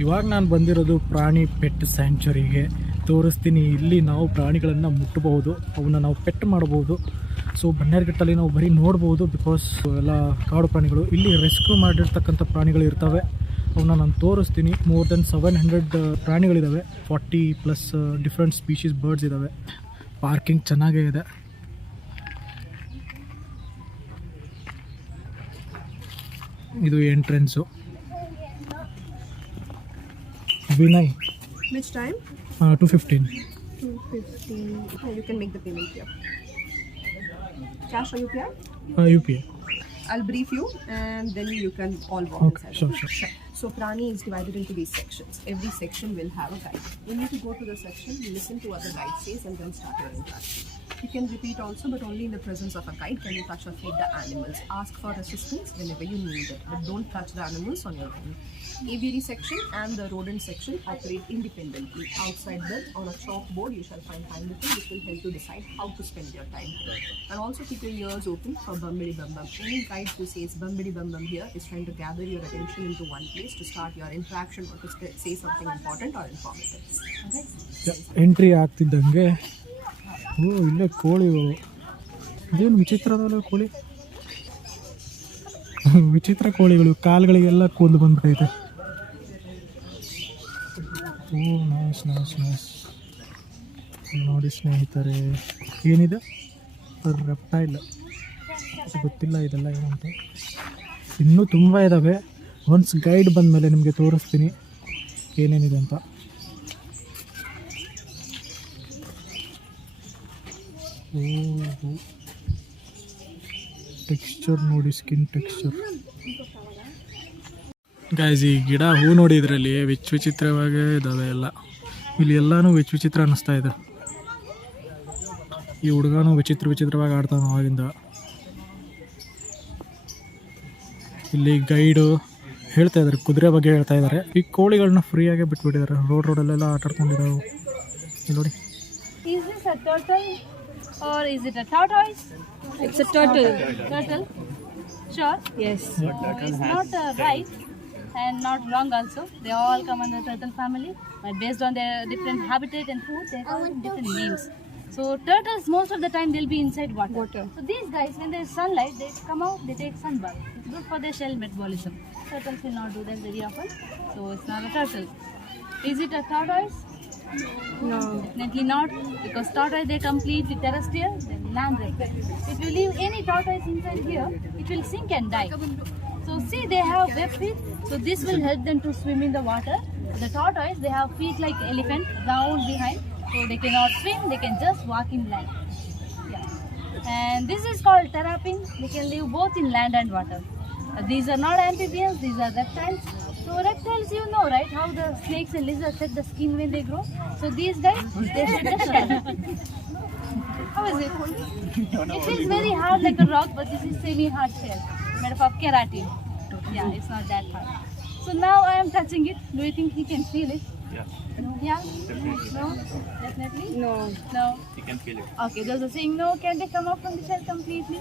ಇವಾಗ ನಾನು ಬಂದಿರೋದು ಪ್ರಾಣಿ ಪೆಟ್ ಸ್ಯಾಂಕ್ಚುರಿಗೆ. ತೋರಿಸ್ತೀನಿ. ಇಲ್ಲಿ ನಾವು ಪ್ರಾಣಿಗಳನ್ನು ಮುಟ್ಟಬಹುದು, ಅವನ್ನ ನಾವು ಪೆಟ್ ಮಾಡಬಹುದು. ಸೊ ಬನ್ನೇರುಘಟ್ಟಲ್ಲಿ ನಾವು ಬರೀ ನೋಡ್ಬೋದು, ಬಿಕಾಸ್ ಎಲ್ಲ ಕಾಡು ಪ್ರಾಣಿಗಳು. ಇಲ್ಲಿ ರೆಸ್ಕ್ಯೂ ಮಾಡಿರ್ತಕ್ಕಂಥ ಪ್ರಾಣಿಗಳು ಇರ್ತವೆ, ಅವನ್ನ ನಾನು ತೋರಿಸ್ತೀನಿ. More than 700 ಪ್ರಾಣಿಗಳಿದ್ದಾವೆ, 40+ different species birds ಇದ್ದಾವೆ. ಪಾರ್ಕಿಂಗ್ ಚೆನ್ನಾಗೇ ಇದೆ. ಇದು entrance. Vinay. Which time? 2:15. 2:15. You can make the payment here. Cash or UPI? UPI. I'll brief you and then you can all walk Okay, inside. sure. So Prani is divided into these sections. Every section will have a guide. You need to go to the section, listen to what the guide says and then start your interaction. You can repeat also, but only in the presence of a guide can you touch or feed the animals. Ask for assistance whenever you need it, but don't touch the animals on your own. Aviary section and the rodent section operate independently. Outside them, on a chalkboard, you shall find handwritten, which will help you decide how to spend your time here. And also keep your ears open for Bambidi Bam Bam. Any guide who says Bambidi Bam Bam here is trying to gather your attention into one place to start your interaction or to say something important or informative. Okay? Entry ಆಗ್ತಿದ್ದಂಗೆ ಇಲ್ಲೇ ಕೋಳಿಗಳು. ಇದೇನು ವಿಚಿತ್ರದಲ್ಲ ಕೋಳಿ, ವಿಚಿತ್ರ ಕೋಳಿಗಳು. ಕಾಲುಗಳಿಗೆಲ್ಲ ಕೂದಲು ಬಂದ್ಬಿಟ್ಟೈತೆ. Nice. ನೋಡಿ ಸ್ನೇಹಿತರೆ, ಏನಿದೆ ರೆಪ್ಟೈಲ್, ಗೊತ್ತಿಲ್ಲ ಇದೆಲ್ಲ ಏನಂತ. ಇನ್ನೂ ತುಂಬ ಇದ್ದಾವೆ. ಒನ್ಸ್ ಗೈಡ್ ಬಂದಮೇಲೆ ನಿಮಗೆ ತೋರಿಸ್ತೀನಿ ಏನೇನಿದೆ ಅಂತ. ಟೆಕ್ಸ್ಚರ್ ನೋಡಿ, ಸ್ಕಿನ್ ಟೆಕ್ಸ್ಚರ್. ಗೈಸ್, ಈ ಗಿಡ ಹೂ ನೋಡಿ, ಇದರಲ್ಲಿ ವಿಚಿತ್ರವಾಗೇ ಇದ್ದಾವೆ ಎಲ್ಲ. ಇಲ್ಲಿ ಎಲ್ಲನೂ ವಿಚಿತ್ರ ಅನ್ನಿಸ್ತಾ ಇದೆ. ಈ ಹುಡುಗನೂ ವಿಚಿತ್ರವಾಗಿ ಆಡ್ತಾನೆ ಅವಾಗಿಂದ. ಇಲ್ಲಿ ಗೈಡು ಹೇಳ್ತಾ ಇದ್ದಾರೆ, ಕುದುರೆ ಬಗ್ಗೆ ಹೇಳ್ತಾ ಇದ್ದಾರೆ. ಈ ಕೋಳಿಗಳನ್ನ ಫ್ರೀಯಾಗೆ ಬಿಟ್ಬಿಟ್ಟಿದ್ದಾರೆ. ರೋಡಲ್ಲೆಲ್ಲ ಆಟ ಆಡ್ಕೊಂಡಿದ್ದಾವೆ. ಇಲ್ಲಿ ನೋಡಿ. Is this a turtle or is it a tortoise? It's a turtle. Turtle? Sure? Yes. It's not right and not wrong also. They all come under turtle family, but based on their different habitat and food, they have different names. So turtles, most of the time they'll be inside water. So these guys, when there's sunlight, they come out, they take sunbath. It's good for their shell metabolism. Turtles will not do that very often, so it's not a turtle. Is it a tortoise? No. Definitely not, because tortoise they completely terrestrial, then land reptile. If you leave any tortoise inside here, it will sink and die. So see, they have web feet, so this will help them to swim in the water. The tortoise, they have feet like elephant, round behind, so they cannot swim, they can just walk in land. Yeah. And this is called terrapin. They can live both in land and water. These are not amphibians, these are reptiles. So reptiles, you know, right, how the snakes and lizards shed the skin when they grow. So these guys, they shed the shell. How is it? It feels very hard like a rock, but this is semi-hard shell made up of keratin. Yeah, it's not that hard. So now I am touching it. Do you think he can feel it? Yeah. Yeah? Definitely. No? Definitely? No. No? You can feel it. Okay, there's a saying, no, can they come out from the shell completely?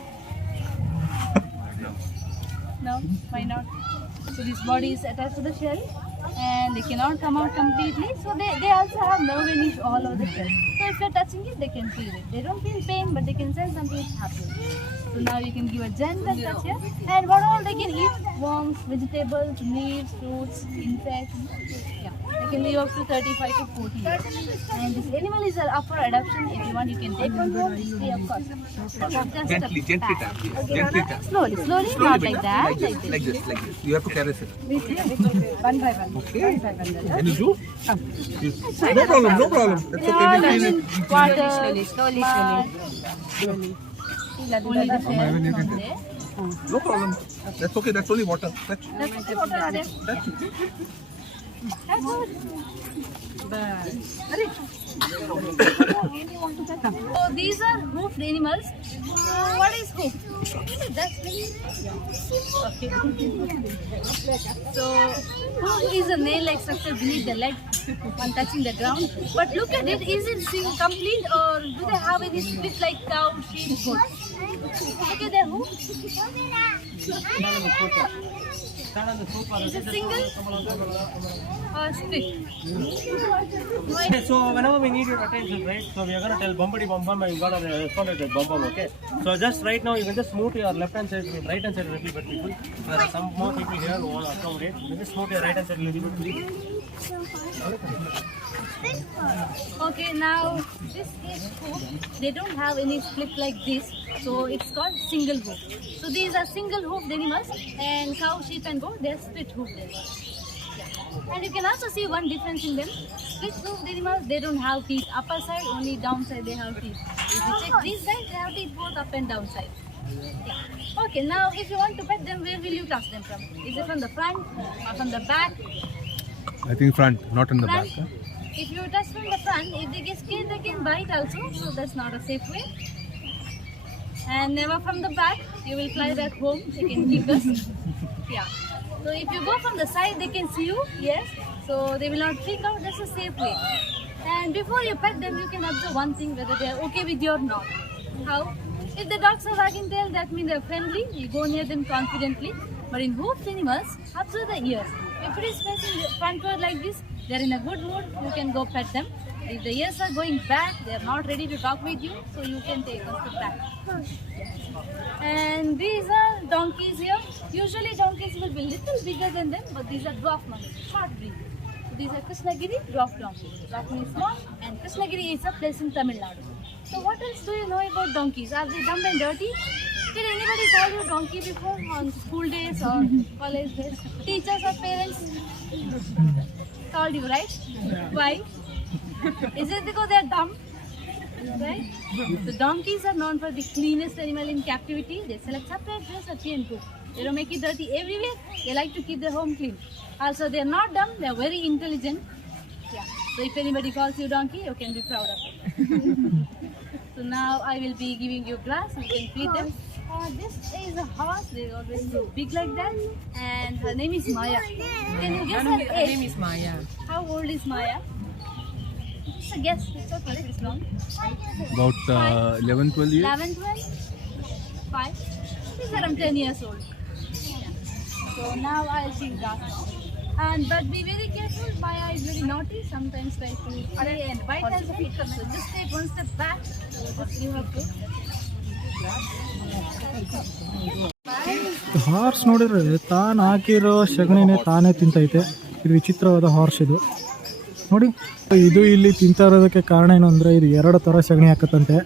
No. No? Why not? So this body is attached to the shell and they cannot come out completely. So they also have nerve endings all over the shell. So if you're touching it, they can feel it. They don't feel pain, but they can sense something is happening. So now you can give a gentle touch here. And what all they can eat? Worms, vegetables, leaves, fruits, insects. Yeah. They can live up to 35 to 40 years. And this animal is up for adoption. If you want, you can take one home. It's free of cost. Just Gently tap. Gently tap. Slowly, not like that. Like this. You have to caress it. One by one. Okay. One by one. Can you do? No problem. That's okay. We feel it. Water, Slowly. only the shell from there. No problem. That's okay. That's only water. Touch. That's the water are there. Touch. That's all. So these are hoofed animals. What is hoof? That's okay. So hoof is a nail-like structure beneath the leg when touching the ground. But look at it. Is it complete or do they have any split like cow, sheep, goat? Look at their hoof. Is it single or split? Okay, so whenever we need your attention, right? So we are gonna tell bumpity bum bum and you gotta respond to that bum bum, okay? So just right now you can just move to your left hand side, right hand side a little bit, people. There are some more people here who want to accommodate. You can just move to your right hand side a little bit, please. Okay, now this is hoof. They don't have any split like this, so it's called single hoof. So these are single hoofed animals, and cow, sheep, and goat, they're split hoofed animals. Yeah. And you can also see one difference in them. Split hoofed animals, they don't have teeth upper side, only down side they have teeth. If you check these guys, they have teeth both up and down side. Yeah. Okay, now if you want to pet them, where will you touch them from? Is it from the front or from the back? I think front, not in the Front. back. Huh? If you touch from the front, if they get scared, they can bite also. So that's not a safe way. And never from the back. You will fly back home. They can kick us. Yeah. So if you go from the side, they can see you. Yes. So they will not freak out. That's a safe way. And before you pet them, you can observe one thing, whether they are okay with you or not. How? If the dogs are wagging tail, that means they are friendly. You go near them confidently. But in hoofed animals, observe the ears. If it is facing frontward like this, they are in a good mood, you can go pet them. If the ears are going back, they are not ready to talk with you, so you can take a step back. And these are donkeys here. Usually donkeys will be little bigger than them, but these are dwarf monkeys, short breed. So these are Krishnagiri dwarf donkeys. Dwarf means small, and Krishnagiri is a place in Tamil Nadu. So what else do you know about donkeys? Are they dumb and dirty? Did anybody call you donkey before on school days or college days? Teachers or parents called you, right? Why? Is it because they are dumb? Right? So donkeys are known for the cleanest animal in captivity. They select separate dress or pee and poop. They don't make it dirty everywhere. They like to keep their home clean. Also, they are not dumb. They are very intelligent. Yeah. So if anybody calls you donkey, you can be proud of it. So now I will be giving you grass. You can feed them. This is a horse. They always so big like that. And her name is Maya. Can you guess her age? Her name is Maya. How old is Maya? Just a guess. It's okay. It's long. About 11, 12 years. 11, 12? 5? She's around 10 years old. Yeah. So now I'll give grass. But be very careful. Maya is very naughty. Sometimes try to play and bite as a feet. So just take one step back. So just you have to. Horse ನೋಡಿದ್ರೆ ತಾನು ಹಾಕಿರೋ ಸಗಣಿನೇ ತಾನೇ ತಿಂತೈತೆ. ಇದು ವಿಚಿತ್ರವಾದ horse ಇದು ನೋಡಿ. ಇದು ಇಲ್ಲಿ ತಿಂತಾ ಇರೋದಕ್ಕೆ ಕಾರಣ ಏನು ಅಂದರೆ ಇದು 2 ಥರ ಸಗಣಿ ಹಾಕತ್ತಂತೆ.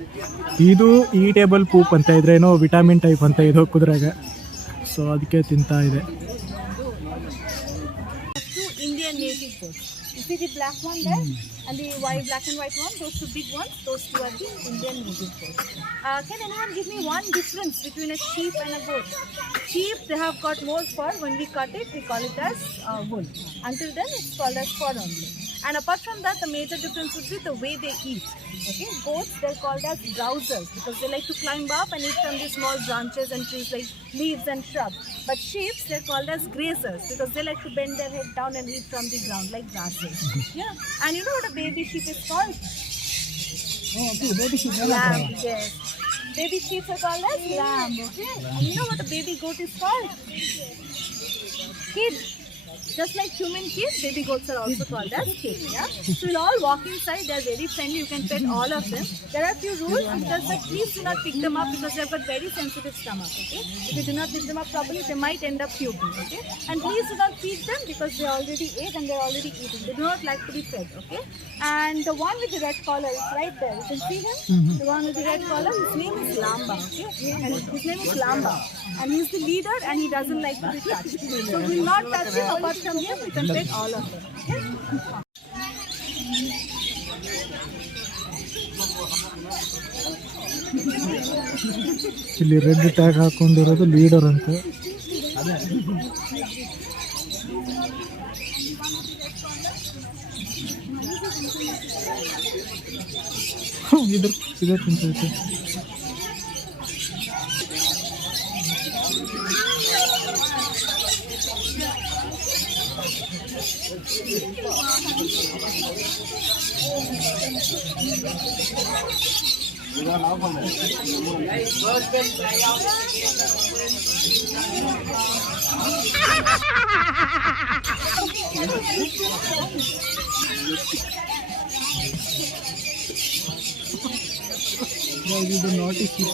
ಇದು ಈಟೇಬಲ್ ಪೂಪ್ ಅಂತ ಇದ್ರೇನೋ ವಿಟಾಮಿನ್ ಟೈಪ್ ಅಂತ ಇದು ಕುದುರೆಗೆ, ಸೊ ಅದಕ್ಕೆ ತಿಂತಾ ಇದೆ. Indian native goats. You see the black one there and the black and white one, those two big ones, those two are the Indian native goats. Can anyone give me one difference between a sheep and a goat? Sheep, they have got more fur. When we cut it, we call it as wool. Until then, it's called as fur only. And apart from that, the major difference would be the way they eat. Okay, goats, they're called as browsers because they like to climb up and eat from the small branches and trees like leaves and shrubs. But sheep, they're called as grazers because they like to bend their head down and eat from the ground like grasses. Yeah, and you know what a baby sheep is called? Oh, okay, baby sheep. Lamb, yes. Baby sheep are called as lamb, okay? You know what a baby goat is called? Kid. Just like human kids, baby goats are also called as kids. Yeah? So we'll all walk inside. They're very friendly. You can pet all of them. There are a few rules because like, please do not pick them up because they've got very sensitive stomach. Okay? If you do not pick them up properly, they might end up puking. Okay? And please do not feed them because they already ate and they're already eating. They do not like to be fed. Okay? And the one with the red collar is right there. You can see him. The one with the red collar, his name is Lamba. Okay? And his name is Lamba. And he's the leader and he doesn't like to be touched. So we'll not touch him apart from here. We can pet all of them. Okay? ಇಲ್ಲಿ red tag ಹಾಕೊಂಡಿರೋದು leader ಅಂತ. ಇದ್ರ ತಿಂತೈತೆ. Guys, ಇದು naughty sheep.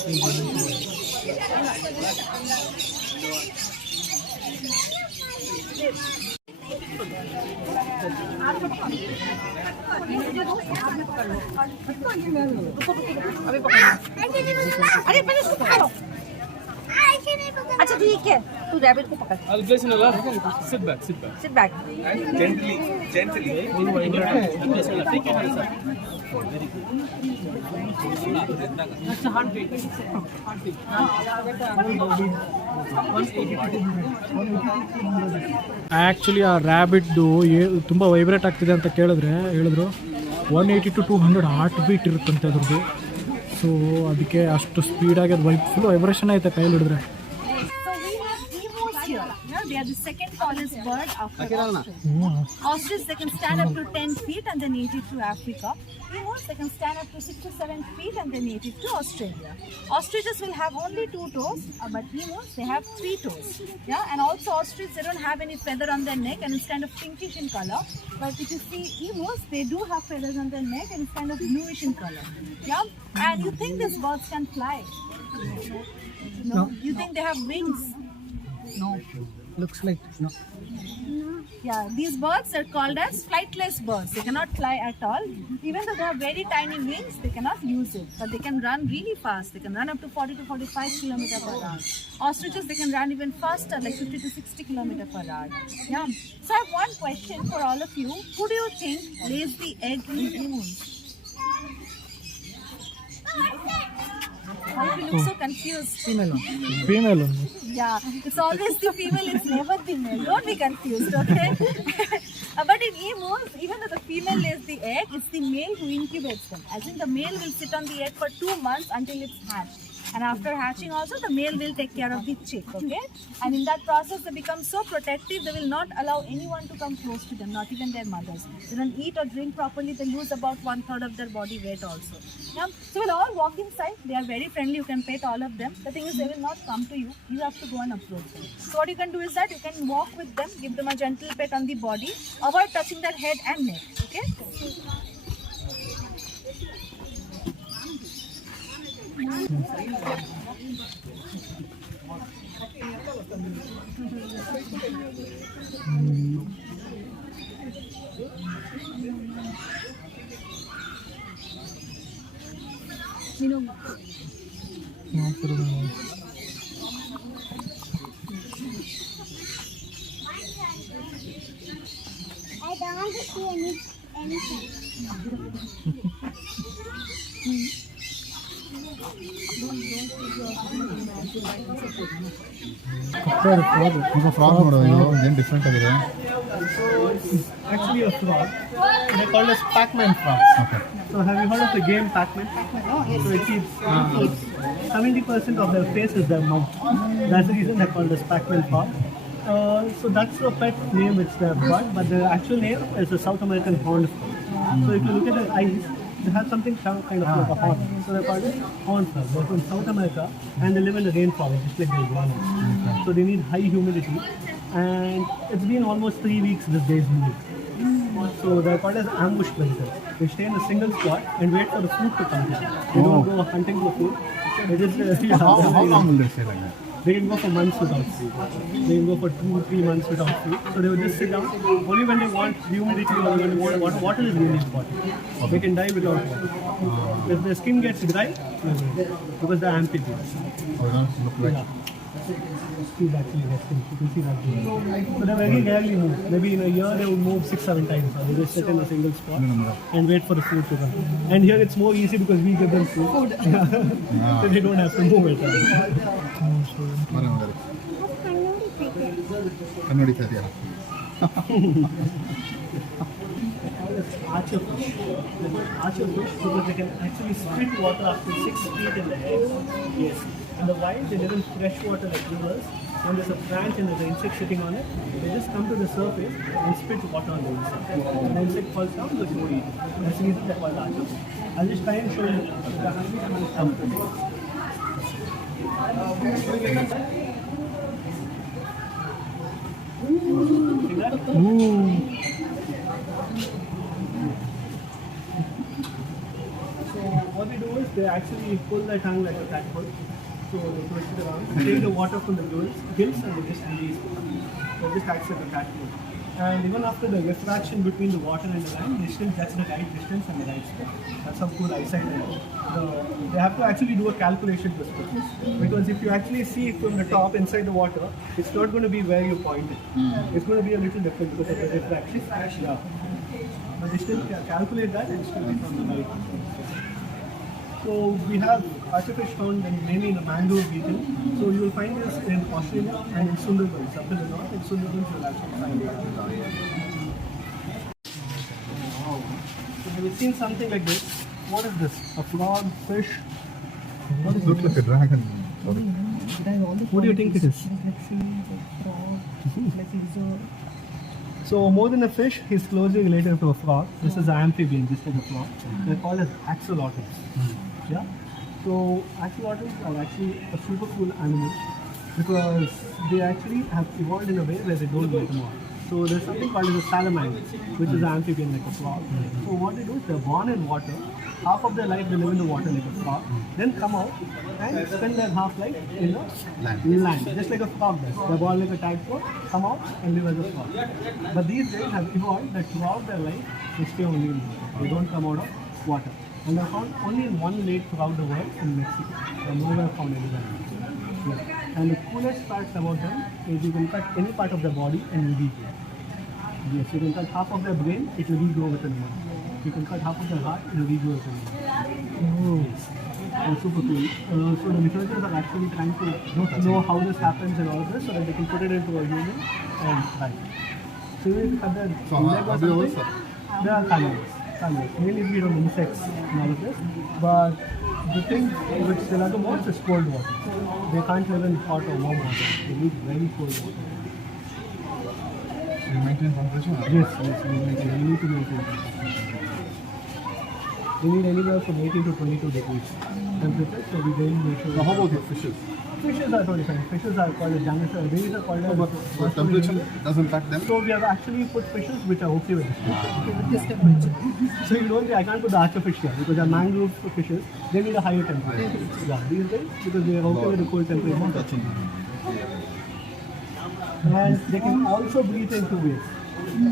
अच्छा ठीक है तू rabbit को पकड़ I'll place in a lap. Sit back, sit back. Sit back And gently, gently. Actually ಆ ರ್ಯಾಬಿಟ್ದು ತುಂಬ ವೈಬ್ರೇಟ್ ಆಗ್ತಿದೆ ಅಂತ ಹೇಳಿದ್ರು 180 to 200 ಹಾರ್ಟ್ ಬೀಟ್ ಇರುತ್ತಂತೆ ಅದ್ರದ್ದು. ಸೊ ಅದಕ್ಕೆ ಅಷ್ಟು ಸ್ಪೀಡಾಗಿ ಅದು ಫುಲ್ ವೈಬ್ರೇಷನ್ ಐತೆ ಕೈಯಲ್ಲಿ ಹಿಡಿದ್ರೆ. They are the second tallest bird after ostrich. Ostrich, they can stand up to 10 feet and they're native to Africa. Emus, they can stand up to 6 to 7 feet and they're native to Australia. Ostriches will have only 2 toes, but emus, they have 3 toes. Yeah, and also ostrich, they don't have any feather on their neck and it's kind of pinkish in color. But if you see emus, they do have feathers on their neck and it's kind of bluish in color. Yeah, and you think these birds can fly? No. You think they have wings? No. Looks like no. Yeah, these birds are called as flightless birds. They cannot fly at all. Even though they have very tiny wings, they cannot use it. But they can run really fast. They can run up to 40 to 45 km per hour. Ostriches, they can run even faster, like 50 to 60 km per hour. Yeah. So I have one question for all of you. Who do you think lays the egg in emus? Why do you look so confused? Female. Yeah, it's always the female, it's never the male. Don't be confused, okay? But in emus, even though the female lays the egg, it's the male who incubates them. As in the male will sit on the egg for 2 months until it's hatched. And after hatching also, the male will take care of the chick, okay? And in that process, they become so protective, they will not allow anyone to come close to them, not even their mothers. They don't eat or drink properly, they lose about 1/3 of their body weight also. Yeah? So we'll all walk inside, they are very friendly, you can pet all of them. The thing is, they will not come to you, you have to go and approach them. So what you can do is that you can walk with them, give them a gentle pet on the body, avoid touching their head and neck, okay? I don't want to see anything. ಈಗ frog ನೋಡೋದು ಏನು different ಆಗಿದೆ. Actually a frog. They call us Pac-Man frogs. Okay. So have you heard of the game Pac-Man? Oh, yes. So it keeps 70% of their face is their mouth. That's the reason they're called as Pac-Man frog. So that's the pet name which they have got, but the actual name is the South American horned frog. So if you look at their eyes, they have something kind of like a horn. So they're called horned frogs. They're from South America and they live in the rainforest, just like the iguana. So they need high humidity. And it's been almost 3 weeks this day's movie. So they're called as ambush predators. They stay in a single spot and wait for the food to come to them. They don't go hunting for food. They just How long will they stay like that? They can go for months without food. They can go for 2-3 months without food. So they will just sit down. Only when they want humidity or when they want water is really important. They can die without water. If their skin gets dry, because they're amphibians. Look like Speed actually resting. You can see that. So they very rarely move. Maybe in a year they would move 6-7 times. They just sit in a single spot and wait for the food to come. And here it's more easy because we give them food. So they don't have to move at all. ಕನ್ನಡಿ ಸರಿಯಾ Archerfish. Archerfish because they can actually spit water up to 6 feet in the air. Yes. In the wild, they live in fresh water like rivers. when there's a branch and there's an insect sitting on it, they just come to the surface and spit water on the insect. When the insect falls down, they go eat it. That's the reason they call it arthropod. I'll just try and show you the what they do is they actually pull their tongue like a tadpole. So they twist it around, take the water from the gills and they just release it. So it just acts like a tadpole. And even after the refraction between the water and the land, they still judge the right distance and the right spot. That's how cool eyesight they have. They have to actually do a calculation to split. Because if you actually see from the top inside the water, it's not going to be where you pointed. It's going to be a little different because of the refraction. Yeah. But they still calculate that and still be from the right. So we have artifish found mainly in the mangrove region. So you will find this in Australia and in Sundarbans. Up in the north, in Sundarbans you will actually find it. So have you seen something like this? What is this? A frog, fish? What is Looks like a dragon. Sorry. What do you think it is? So more than a fish, he's closely related to a frog. This is an amphibian, just like a frog. They're called as axolotls. Yeah. So axolotls are actually a super cool animal because they actually have evolved in a way where they don't metamorph. So there's something called as a salamander, which is an amphibian like a frog. So what they do is they're born in water. Half of their life they live in the water like a frog, then come out and spend their half life in the land, just like a frog does. They're born like a tadpole, come out and live as a frog. But these guys have evolved that throughout their life they stay only in water. They don't come out of water. And they're found only in one lake throughout the world in Mexico. They're nowhere found anywhere else. Yeah. And the coolest fact about them is you can cut any part of their body and regrow. Yes, you can cut half of their brain, it will regrow within a month. You can cut half of their heart, it will regrow within a month. Oh, yes. Super cool. So the researchers are actually trying to know how this happens and all of this so that they can put it into a human and try. So even if you cut their leg or something, they are carnivores. Mainly feed on insects and all of this. But the thing which they love the most is cold water. They can't live in hot or warm water. They need very cold water. You maintain temperature? Yes, we need to maintain temperature. We need anywhere from 18 to 22 degrees temperature, so we really make sure. Now how about the fishes? Fishes are totally fine. Fishes are called as dinosaurs. These are called as. So temperature doesn't impact them? So we have actually put fishes which are okay with this temperature. So you don't. I can't put the archerfish here because they're mangrove fishes. They need a higher temperature. Yeah, these guys because they are okay with the cold temperature. And they can also breathe in 2 ways.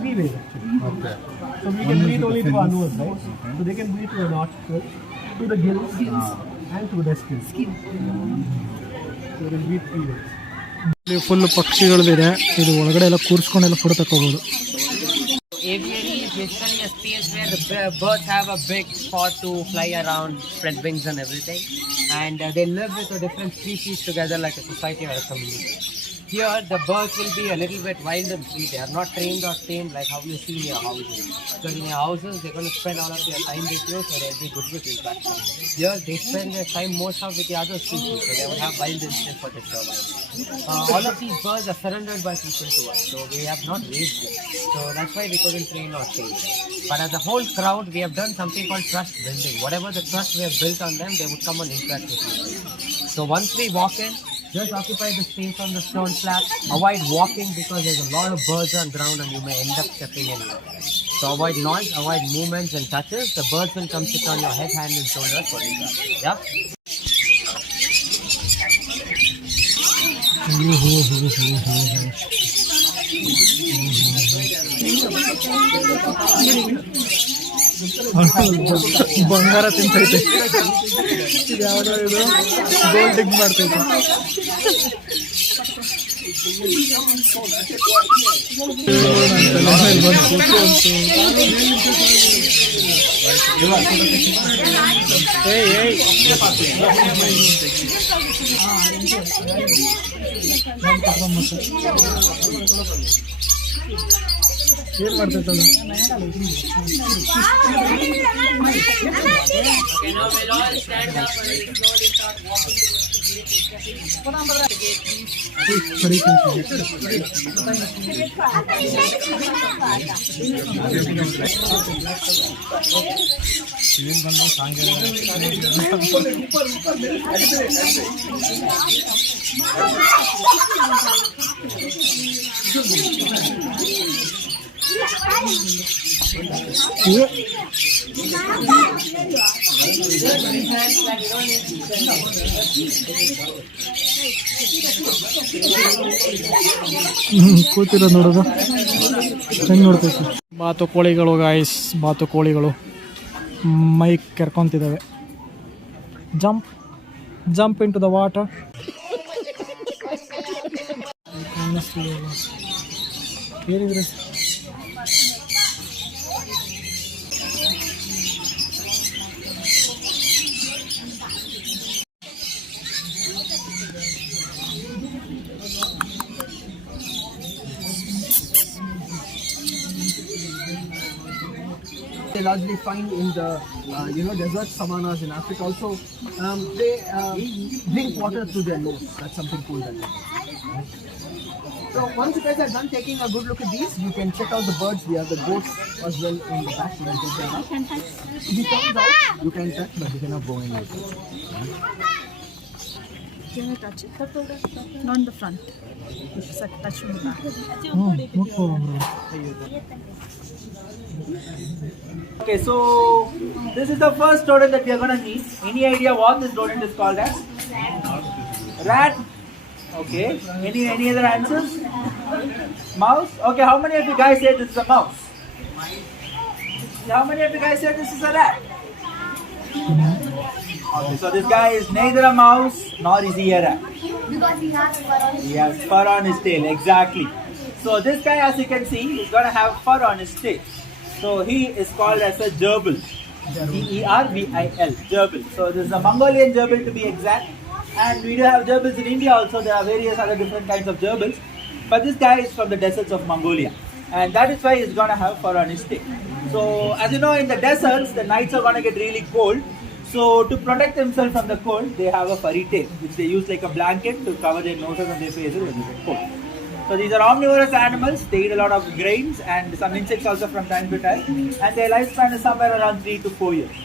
3 ways actually. Okay. So we can breathe only through our nose, right? So they can breathe through the nostrils, through the gills, and through the skin. So they can breathe 3 ways. ಇಲ್ಲಿ full ಪಕ್ಷಿಗಳಿದೆ. ಇದು ಒಳಗಡೆ ಎಲ್ಲ ಕೂರಿಸ್ಕೊಂಡೆಲ್ಲ photo ತಗೋಬಹುದು. Aviary is basically a space where the birds have a big spot to fly around, spread wings and everything, and they live with a different species together like a society or a community. Here, the birds will be a little bit wild and free. They are not trained or tamed like how you see in your houses. Because in your houses, they're going to spend all of their time with you, so they'll be good with you. Here, they spend their time most of with the other species, so they will have wild instincts for their survival. All of these birds are surrendered by people to us, so we have not raised them. So that's why we couldn't train or tame them. But as a whole crowd, we have done something called trust building. Whatever the trust we have built on them, they would come and interact with you. So once we walk in, just occupy the space on the stone slab. Avoid walking because there's a lot of birds on ground and you may end up stepping anywhere. So avoid noise, avoid movements and touches. The birds will come sit on your head, hand and shoulders for you. Yeah? ಬಂಗಾರ ತಿಂತೈತೆ. ಯಾವ್ದೋ ಇದು gold ಡಿಗ್ ಮಾಡ್ತೈತೆ. ಏನ್ ಮಾಡ್ತೈತೆ ಅದು? Okay, now we'll all stand up and we'll slowly start walking towards ಕೂತಿರೋ ನೋಡೋದು ಹೆಂಗೆ ನೋಡ್ತೈತಿ. ಬಾತುಕೋಳಿಗಳು guys, ಬಾತುಕೋಳಿಗಳು ಮೈ ಕೆರ್ಕೊಂತಿದ್ದಾವೆ. Jump into the water. ಏನಿದ್ರೆ they largely find in the desert savannas in Africa. Also, they drink water through their nose. That's something cool that they do. So once you guys are done taking a good look at these, you can check out the birds. We have the goats as well in the back. You can check them out. If you turn out, you can touch, but you cannot go in like this. Can you touch it? Not in the front. You should touch from the back. Okay, so this is the first rodent that we are going to meet. Any idea what this rodent is called as? Rat. Okay. Any other answers? Mouse. Okay, how many of you guys said this is a mouse? How many of you guys said this is a rat? Okay, so this guy is neither a mouse nor is he a rat. Because he has fur on his He has fur on his tail, exactly. So this guy, as you can see, is going to have fur on his tail. So he is called as a gerbil. Gerbil. Gerbil. So this is a Mongolian gerbil to be exact. And we do have gerbils in India also. There are various other different kinds of gerbils. But this guy is from the deserts of Mongolia. And that is why he's going to have fur on his tail. So as you know, in the deserts, the nights are going to get really cold. So to protect themselves from the cold, they have a furry tail, which they use like a blanket to cover their noses and their faces when they get cold. So these are omnivorous animals. They eat a lot of grains and some insects also from time to time. And their lifespan is somewhere around 3 to 4 years.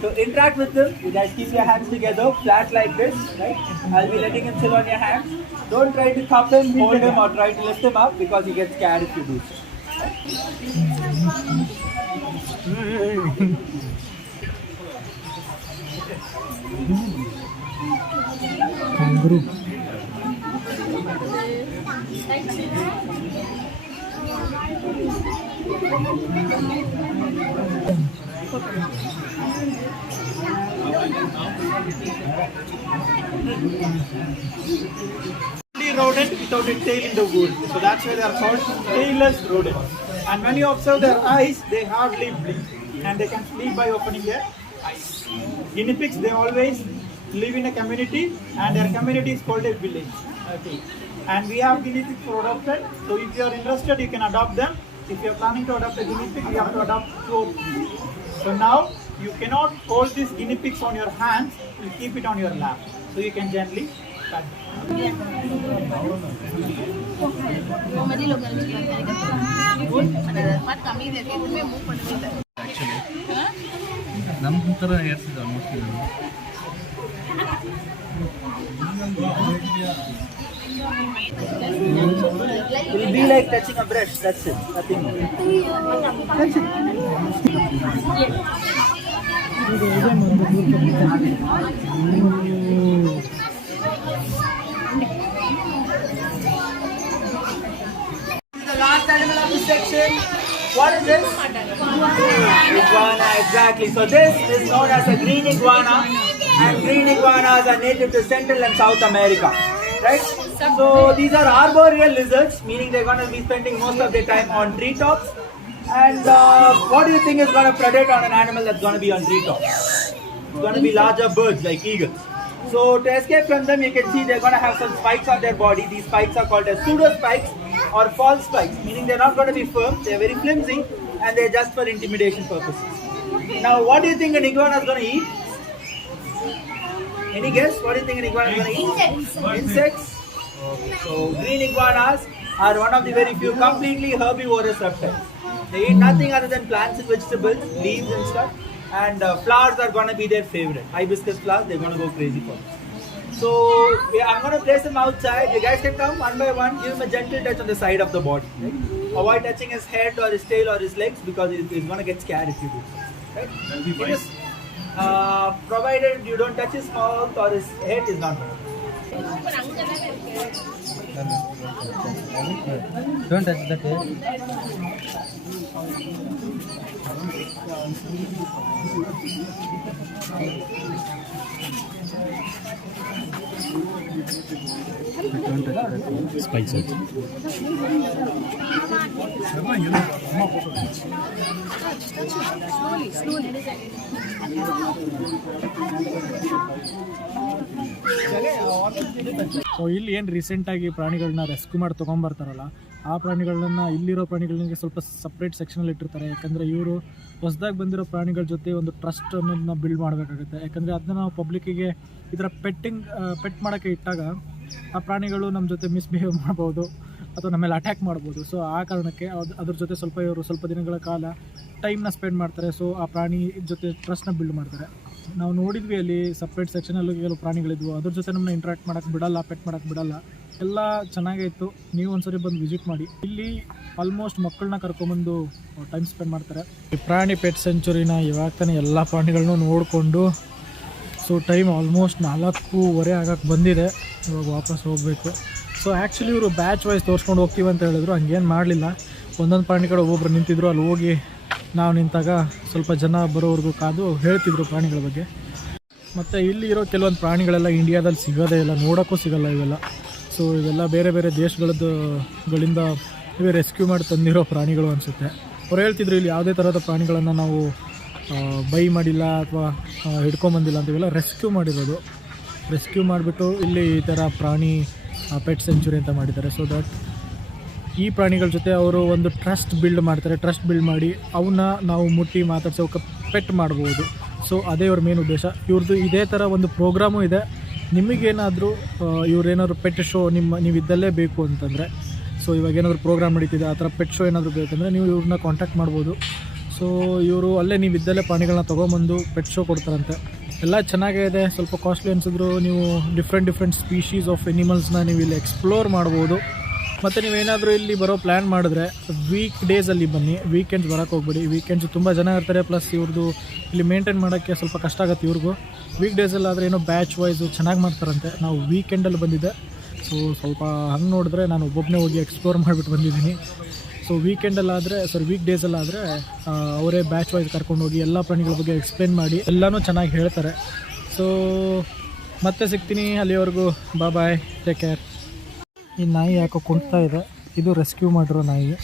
To interact with them, you guys keep your hands together, flat like this, right? I'll be letting him sit on your hands. Don't try to cup him, hold him, or try to lift him up because he gets scared if you do so. Kangaroo. Rodent without a tail in the wood, so that's why they are called tailless rodents. And when you observe their eyes, they hardly blink, and they can sleep by opening their eyes. Guinea pigs, they always live in a community, and their community is called a village. Okay. And we have guinea pigs for adoption. So if you are interested, you can adopt them. If you are planning to adopt a guinea pig, you have to adopt 2 or 3. So now you cannot hold these guinea pigs on your hands. You keep it on your lap, so you can gently cut them. It will be like touching a brush, that's it, nothing more. Touch it. The last animal of this section, what is this? Iguana, exactly. So this is known as a green iguana, and green iguanas are native to Central and South America. Right? So these are arboreal lizards, meaning they're going to be spending most of their time on treetops. And what do you think is going to predate on an animal that's going to be on treetops? It's going to be larger birds like eagles. So to escape from them, you can see they're going to have some spikes on their body. These spikes are called as pseudo spikes or false spikes, meaning they're not going to be firm, they're very flimsy, and they're just for intimidation purposes. Now what do you think an iguana is going to eat? Any guess? What do you think an iguana is going to eat? Insects. So green iguanas are one of the very few completely herbivorous reptiles. They eat nothing other than plants and vegetables, leaves and stuff. And flowers are going to be their favorite. Hibiscus flowers, they're going to go crazy for them. So I'm going to place him outside. You guys can come one by one. Give him a gentle touch on the side of the body. Right? Avoid touching his head or his tail or his legs because he's going to get scared if you do. Right? It is, provided you don't touch his mouth or his head, is not going to. Don't touch the tail. Spices. So ಇಲ್ಲಿ ಏನು ರೀಸೆಂಟಾಗಿ ಪ್ರಾಣಿಗಳನ್ನ rescue ಮಾಡಿ ತೊಗೊಂಬರ್ತಾರಲ್ಲ, ಆ ಪ್ರಾಣಿಗಳನ್ನ ಇಲ್ಲಿರೋ ಪ್ರಾಣಿಗಳಿಗೆ ಸ್ವಲ್ಪ ಸಪ್ರೇಟ್ ಸೆಕ್ಷನಲ್ಲಿ ಇಟ್ಟಿರ್ತಾರೆ. ಯಾಕಂದರೆ ಇವರು ಹೊಸದಾಗಿ ಬಂದಿರೋ ಪ್ರಾಣಿಗಳ ಜೊತೆ ಒಂದು ಟ್ರಸ್ಟ್ ಅನ್ನೋದನ್ನ ಬಿಲ್ಡ್ ಮಾಡಬೇಕಾಗುತ್ತೆ. ಯಾಕಂದರೆ ಅದನ್ನ ನಾವು ಪಬ್ಲಿಕ್ಕಿಗೆ ಈ ಥರ ಪೆಟ್ ಮಾಡೋಕ್ಕೆ ಇಟ್ಟಾಗ ಆ ಪ್ರಾಣಿಗಳು ನಮ್ಮ ಜೊತೆ ಮಿಸ್ಬಿಹೇವ್ ಮಾಡ್ಬೋದು ಅಥವಾ ನಮ್ಮ ಮೇಲೆ ಅಟ್ಯಾಕ್ ಮಾಡ್ಬೋದು. ಸೊ ಆ ಕಾರಣಕ್ಕೆ ಅದ್ರ ಜೊತೆ ಇವರು ಸ್ವಲ್ಪ ದಿನಗಳ ಕಾಲ ಟೈಮ್ನ ಸ್ಪೆಂಡ್ ಮಾಡ್ತಾರೆ. ಸೊ ಆ ಪ್ರಾಣಿ ಜೊತೆ ಟ್ರಸ್ಟ್ನ ಬಿಲ್ಡ್ ಮಾಡ್ತಾರೆ. ನಾವು ನೋಡಿದ್ವಿ ಅಲ್ಲಿ ಸಪ್ರೇಟ್ ಸೆಕ್ಷನಲ್ಲೂ ಕೆಲವು ಪ್ರಾಣಿಗಳಿದ್ವು, ಅದ್ರ ಜೊತೆ ನಮ್ಮನ್ನ ಇಂಟ್ರಾಕ್ಟ್ ಮಾಡೋಕ್ಕೆ ಬಿಡಲ್ಲ, ಪೆಟ್ ಮಾಡೋಕ್ಕೆ ಬಿಡಲ್ಲ. ಎಲ್ಲ ಚೆನ್ನಾಗಿತ್ತು. ನೀವು ಒಂದ್ಸರಿ ಬಂದು ವಿಸಿಟ್ ಮಾಡಿ. ಇಲ್ಲಿ ಆಲ್ಮೋಸ್ಟ್ ಮಕ್ಕಳನ್ನ ಕರ್ಕೊಂಬಂದು ಟೈಮ್ ಸ್ಪೆಂಡ್ ಮಾಡ್ತಾರೆ. ಈ ಪ್ರಾಣಿ ಪೆಟ್ ಸೆಂಚುರಿನ ಇವಾಗ ತಾನೇ ಎಲ್ಲ ಪ್ರಾಣಿಗಳನ್ನೂ ನೋಡಿಕೊಂಡು ಸೊ ಟೈಮ್ ಆಲ್ಮೋಸ್ಟ್ 4:15 ಆಗಕ್ಕೆ ಬಂದಿದೆ. ಇವಾಗ ವಾಪಸ್ ಹೋಗಬೇಕು. ಸೊ ಆ್ಯಕ್ಚುಲಿ ಇವರು ಬ್ಯಾಚ್ ವೈಸ್ ತೋರಿಸ್ಕೊಂಡು ಹೋಗ್ತೀವಿ ಅಂತ ಹೇಳಿದ್ರು. ಹಂಗೇನು ಮಾಡಲಿಲ್ಲ. ಒಂದೊಂದು ಪ್ರಾಣಿಗಳು ಒಬ್ಬೊಬ್ರು ನಿಂತಿದ್ರು. ಅಲ್ಲಿ ಹೋಗಿ ನಾವು ನಿಂತಾಗ ಸ್ವಲ್ಪ ಜನ ಬರೋವರೆಗೂ ಕಾದು ಹೇಳ್ತಿದ್ರು ಪ್ರಾಣಿಗಳ ಬಗ್ಗೆ. ಮತ್ತು ಇಲ್ಲಿ ಇರೋ ಕೆಲವೊಂದು ಪ್ರಾಣಿಗಳೆಲ್ಲ ಇಂಡಿಯಾದಲ್ಲಿ ಸಿಗೋದೇ ಇಲ್ಲ, ನೋಡೋಕ್ಕೂ ಸಿಗೋಲ್ಲ ಇವೆಲ್ಲ. ಸೊ ಇವೆಲ್ಲ ಬೇರೆ ಬೇರೆ ದೇಶಗಳಿಂದ ಇವೇ ರೆಸ್ಕ್ಯೂ ಮಾಡಿ ತಂದಿರೋ ಪ್ರಾಣಿಗಳು ಅನಿಸುತ್ತೆ. ಅವ್ರು ಹೇಳ್ತಿದ್ರು ಇಲ್ಲಿ ಯಾವುದೇ ಥರದ ಪ್ರಾಣಿಗಳನ್ನು ನಾವು ಬೈ ಮಾಡಿಲ್ಲ ಅಥವಾ ಹಿಡ್ಕೊಂಬಂದಿಲ್ಲ ಅಂತ. ಇವೆಲ್ಲ ರೆಸ್ಕ್ಯೂ ಮಾಡಿರೋದು. ರೆಸ್ಕ್ಯೂ ಮಾಡಿಬಿಟ್ಟು ಇಲ್ಲಿ ಈ ಥರ ಪ್ರಾಣಿ ಪೆಟ್ ಸೆಂಚುರಿ ಅಂತ ಮಾಡಿದ್ದಾರೆ. ಸೊ ದಟ್ ಈ ಪ್ರಾಣಿಗಳ ಜೊತೆ ಅವರು ಒಂದು ಟ್ರಸ್ಟ್ ಬಿಲ್ಡ್ ಮಾಡ್ತಾರೆ. ಟ್ರಸ್ಟ್ ಬಿಲ್ಡ್ ಮಾಡಿ ಅವನ್ನ ನಾವು ಮುಟ್ಟಿ ಮಾತಾಡಿಸಿ ಅವಕ್ಕೆ ಪೆಟ್ ಮಾಡ್ಬೋದು. ಸೊ ಅದೇ ಅವ್ರ ಮೇನ್ ಉದ್ದೇಶ. ಇವ್ರದ್ದು ಇದೇ ಥರ ಒಂದು ಪ್ರೋಗ್ರಾಮು ಇದೆ. ನಿಮಗೇನಾದರೂ ಇವ್ರೇನಾದ್ರು ಪೆಟ್ ಶೋ ನೀವು ಇದ್ದಲ್ಲೇ ಬೇಕು ಅಂತಂದರೆ, ಸೊ ಇವಾಗ ಏನಾದರೂ ಪ್ರೋಗ್ರಾಮ್ ನಡೀತಿದೆ, ಆ ಥರ ಪೆಟ್ ಶೋ ಏನಾದರೂ ಬೇಕಂದರೆ ನೀವು ಇವ್ರನ್ನ ಕಾಂಟ್ಯಾಕ್ಟ್ ಮಾಡ್ಬೋದು. ಸೊ ಇವರು ಅಲ್ಲೇ ನೀವು ಇದ್ದಲ್ಲೇ ಪ್ರಾಣಿಗಳನ್ನ ತೊಗೊಂಬಂದು ಪೆಟ್ ಶೋ ಕೊಡ್ತಾರಂತೆ. ಎಲ್ಲ ಚೆನ್ನಾಗೇ ಇದೆ. ಸ್ವಲ್ಪ ಕಾಸ್ಟ್ಲಿ ಅನಿಸಿದ್ರು ನೀವು ಡಿಫ್ರೆಂಟ್ ಸ್ಪೀಷೀಸ್ ಆಫ್ ಎನಿಮಲ್ಸ್ನ ನೀವು ಇಲ್ಲಿ ಎಕ್ಸ್ಪ್ಲೋರ್ ಮಾಡ್ಬೋದು. ಮತ್ತು ನೀವೇನಾದರೂ ಇಲ್ಲಿ ಬರೋ ಪ್ಲ್ಯಾನ್ ಮಾಡಿದ್ರೆ ವೀಕ್ ಡೇಸಲ್ಲಿ ಬನ್ನಿ. ವೀಕೆಂಡ್ಸ್ ಬರೋಕ್ಕೆ ಹೋಗ್ಬೇಡಿ. ವೀಕೆಂಡ್ಸ್ ತುಂಬ ಜನ ಇರ್ತಾರೆ. ಪ್ಲಸ್ ಇವ್ರದ್ದು ಇಲ್ಲಿ ಮೇಂಟೈನ್ ಮಾಡೋಕ್ಕೆ ಸ್ವಲ್ಪ ಕಷ್ಟ ಆಗುತ್ತೆ ಇವ್ರಿಗೂ. ವೀಕ್ ಡೇಸಲ್ಲಾದರೆ ಏನೋ ಬ್ಯಾಚ್ ವೈಸು ಚೆನ್ನಾಗಿ ಮಾಡ್ತಾರಂತೆ. ನಾವು ವೀಕೆಂಡಲ್ಲಿ ಬಂದಿದ್ದೆ. ಸೊ ಸ್ವಲ್ಪ ಹಂಗೆ ನೋಡಿದ್ರೆ ನಾನು ಒಬ್ಬೊಬ್ಬನೇ ಹೋಗಿ ಎಕ್ಸ್ಪ್ಲೋರ್ ಮಾಡಿಬಿಟ್ಟು ಬಂದಿದ್ದೀನಿ. ಸೊ ವೀಕ್ ಡೇಸಲ್ಲಾದರೆ ಅವರೇ ಬ್ಯಾಚ್ ವೈಸ್ ಕರ್ಕೊಂಡೋಗಿ ಎಲ್ಲ ಪ್ರಾಣಿಗಳ ಬಗ್ಗೆ ಎಕ್ಸ್ಪ್ಲೇನ್ ಮಾಡಿ ಎಲ್ಲನೂ ಚೆನ್ನಾಗಿ ಹೇಳ್ತಾರೆ. ಸೊ ಮತ್ತೆ ಸಿಗ್ತೀನಿ. ಅಲ್ಲಿವರೆಗೂ ಬಾಯ್, ಟೇಕ್ ಕೇರ್. ಈ ನಾಯಿ ಯಾಕೋ ಕುಂಟ್ತಾ ಇದೆ. ಇದು ರೆಸ್ಕ್ಯೂ ಮಾಡಿರೋ ನಾಯಿ.